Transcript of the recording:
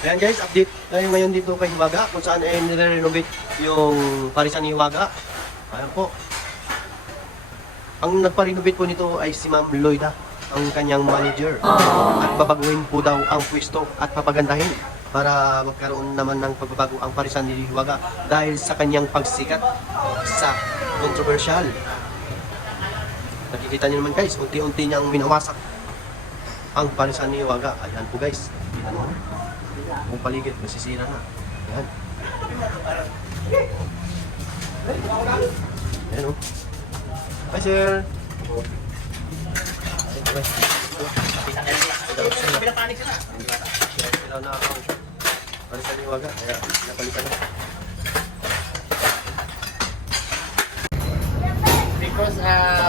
Ayan guys, update tayo ngayon dito kay Hiwaga kung saan ay nire-renovate yung parisan ni Hiwaga. Ayan po. Ang nagpa-renovate po nito ay si Ma'am Lloyda, ang kanyang manager. At babaguhin po daw ang pwesto at papagandahin para magkaroon naman ng pagbabago ang parisan ni Hiwaga dahil sa kanyang pagsikat sa controversial. Nakikita niyo naman guys, unti-unti niyang minawasak ang parisan ni Hiwaga. Ayan po guys. Kita niyo. Ang paligid, nasisira na. Ayan. Ayan o. Hi sir. Ayan po guys. Sila na ang parisan ni Hiwaga. Kaya napalitan na. Because uh,